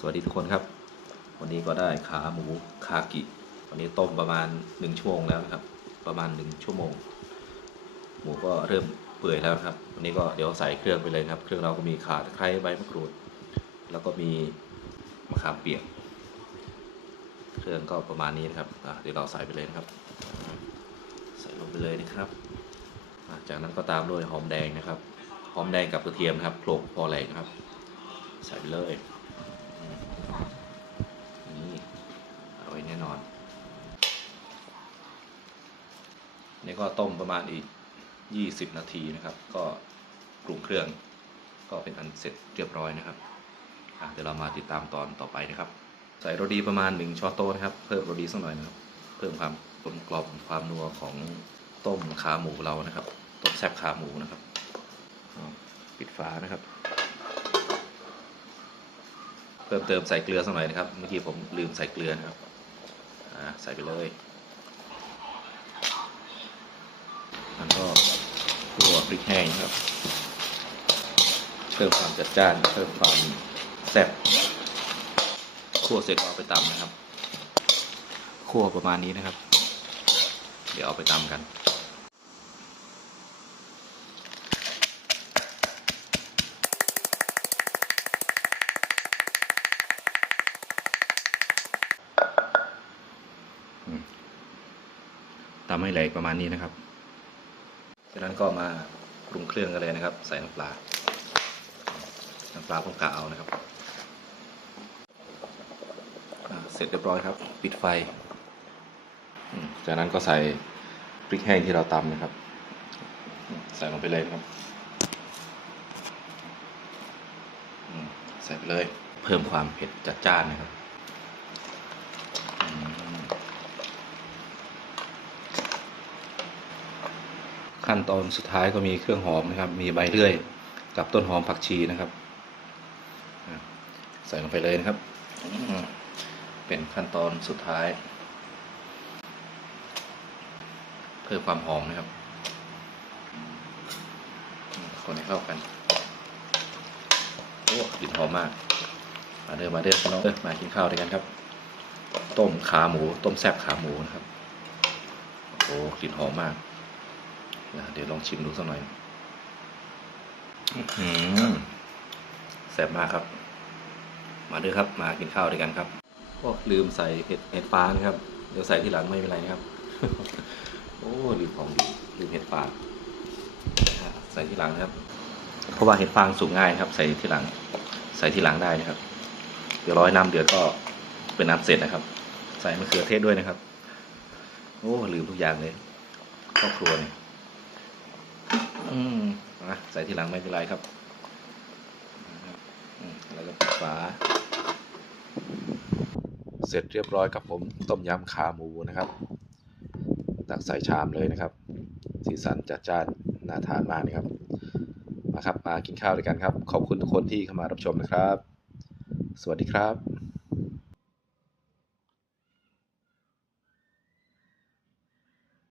สวัสดีทุกคนครับ วันนี้ก็ได้ขาหมูคากิ วันนี้ต้มประมาณหนึ่งชั่วโมงแล้วนะครับ ประมาณหนึ่งชั่วโมง หมูก็เริ่มเปื่อยแล้วครับ วันนี้ก็เดี๋ยวใส่เครื่องไปเลยครับ เครื่องเราก็มีขาตะไคร้ใบมะกรูด แล้วก็มีมะขามเปียก เครื่องก็ประมาณนี้นะครับเดี๋ยวเราใส่ไปเลยนะครับ ใส่ลงไปเลยนะครับจากนั้นก็ตามด้วยหอมแดงนะครับ หอมแดงกับกระเทียมครับโขลกพอแรงครับ ใส่ไปเลยอืมนี่อร่อย แน่นอน นี่ก็ต้มประมาณอีก 20 นาทีนะครับ ก็ปรุงเครื่องก็เป็นอันเสร็จเรียบร้อยนะครับเดี๋ยวเรามาติดตามตอนต่อไปนะครับ ใส่โรดีประมาณ 1ช้อนโต๊ะนะครับ เพิ่มโรดีสักหน่อยนะครับ เพิ่มความกลมกล่อมความนัวของต้มขาหมูเรานะครับ ต้มแซ่บขาหมูนะครับ ปิดฝานะครับ เพิ่มเติมใส่เกลือสักหน่อยนะครับ เมื่อกี้ผมลืมใส่เกลือนะครับ อะใส่ไปเลย แล้วก็ตัวพริกแห้งครับ เพิ่มความจัดจ้าน เพิ่มความแซ่บคั่วเสร็จเอาไปตำนะครับคั่วประมาณนี้นะครับ เดี๋ยวเอาไปตำกัน ตำให้แหลประมาณนี้นะครับจากนั้นก็มาปรุงเครื่องกันเลยนะครับ ใส่น้ำปลา น้ำปลาผมกะเอานะครับ เสร็จเรียบร้อยครับ ปิดไฟ จากนั้นก็ใส่พริกแห้งที่เราตำนะครับ ใส่ลงไปเลยครับ ใส่ไปเลย เพิ่มความเผ็ดจัดจ้านนะครับ ขั้นตอนสุดท้ายก็มีเครื่องหอมนะครับ มีใบเลื่อย กับต้นหอมผักชีนะครับใส่ลงไปเลยนะครับ เป็นขั้นตอนสุดท้าย เพิ่มความหอมนะครับ คนให้เข้ากันโอ้กลิ่นหอมมาก มาเด้อมาเด้อพี่น้องเด้อมากินข้าวด้วยกันครับ ต้มขาหมู ต้มแซ่บขาหมูนะครับ โอ้กลิ่นหอมมาก นะเดี๋ยวลองชิมดูสักหน่อยแซ่บมากครับ มาด้วยครับ มากินข้าวด้วยกันครับก็ลืมใส่เห็ดเห็ดฟางนะครับ เดี๋ยวใส่ที่หลังไม่เป็นไรนะครับ โอ้ลืมของดีลืมเห็ดฟางใส่ที่หลังนะครับ เพราะว่าเห็ดฟางสุกง่ายครับ ใส่ที่หลัง ใส่ที่หลังได้นะครับ เดี๋ยวร้อยน้ำเดือดก็เป็นน้ำเสร็จนะครับ ใส่มะเขือเทศด้วยนะครับ โอ้ลืมทุกอย่างเลยครอบครัวเนี่ย อืมอะใส่ทีหลังไม่เป็นไรครับแล้วก็ปิดฝาเสร็จเรียบร้อยกับผมต้มยำขาหมูนะครับ ตักใส่ชามเลยนะครับ สีสันจัดจ้านน่าทานมากนะครับ มาครับมากินข้าวด้วยกันครับ ขอบคุณทุกคนที่เข้ามารับชมนะครับ สวัสดีครับ